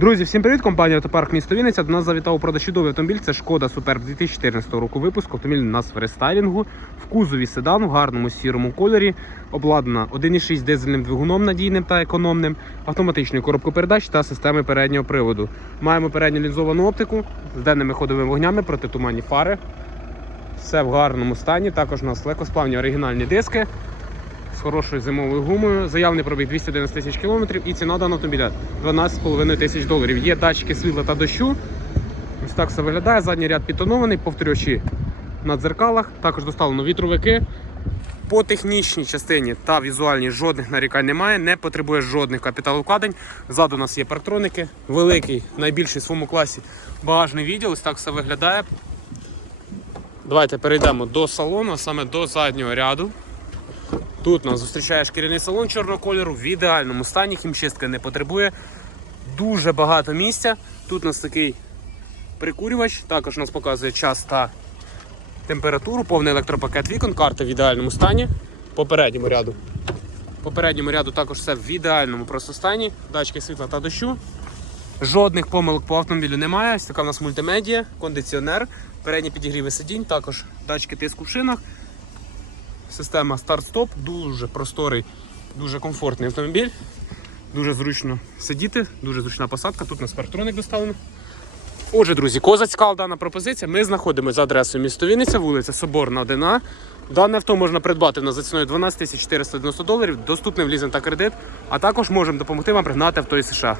Друзі, всім привіт! Компанія Автопарк місто Вінниця. До нас завітав у продаж чудовий автомобіль. Це Шкода Суперб 2014 року випуску. Автомобіль у нас в рестайлінгу, в кузові седан, в гарному сірому кольорі. Обладнана 1,6 дизельним двигуном надійним та економним, автоматичною коробкою передач та системою переднього приводу. Маємо передню лінзовану оптику з денними ходовими вогнями, протитуманні фари. Все в гарному стані. Також у нас легкосплавні оригінальні диски з хорошою зимовою гумою. Заявний пробіг 211 тисяч кілометрів і ціна даного автомобіля 12,5 тисяч доларів. Є датчики світла та дощу. Ось так все виглядає. Задній ряд підтонований, повторюючи на дзеркалах. Також доставлено вітровики. По технічній частині та візуальній жодних нарікань немає, не потребує жодних капіталовкладень. Ззаду у нас є парктроники, великий, найбільший в своєму класі багажний відділ. Ось так все виглядає. Давайте перейдемо до салону, а саме до заднього ряду. Тут нас зустрічає шкіряний салон чорного кольору в ідеальному стані, хімчистка не потребує. Дуже багато місця. Тут у нас такий прикурювач, також нас показує час та температуру, повний електропакет вікон, карта в ідеальному стані. По передньому ряду. По передньому ряду також все в ідеальному просто стані. Датчики світла та дощу. Жодних помилок по автомобілю немає. Ось така у нас мультимедія, кондиціонер, передні підігріви сидінь, також датчики тиску в шинах. Система старт-стоп, дуже просторий, дуже комфортний автомобіль. Дуже зручно сидіти, дуже зручна посадка. Тут у нас парктроник доставлено. Отже, друзі, кого зацікавила дана пропозиція. Ми знаходимося за адресою місто Вінниця, вулиця Соборна, 1А. Дане авто можна придбати на за ціною 12 490 доларів, доступне в лізинг та кредит, а також можемо допомогти вам пригнати авто із США.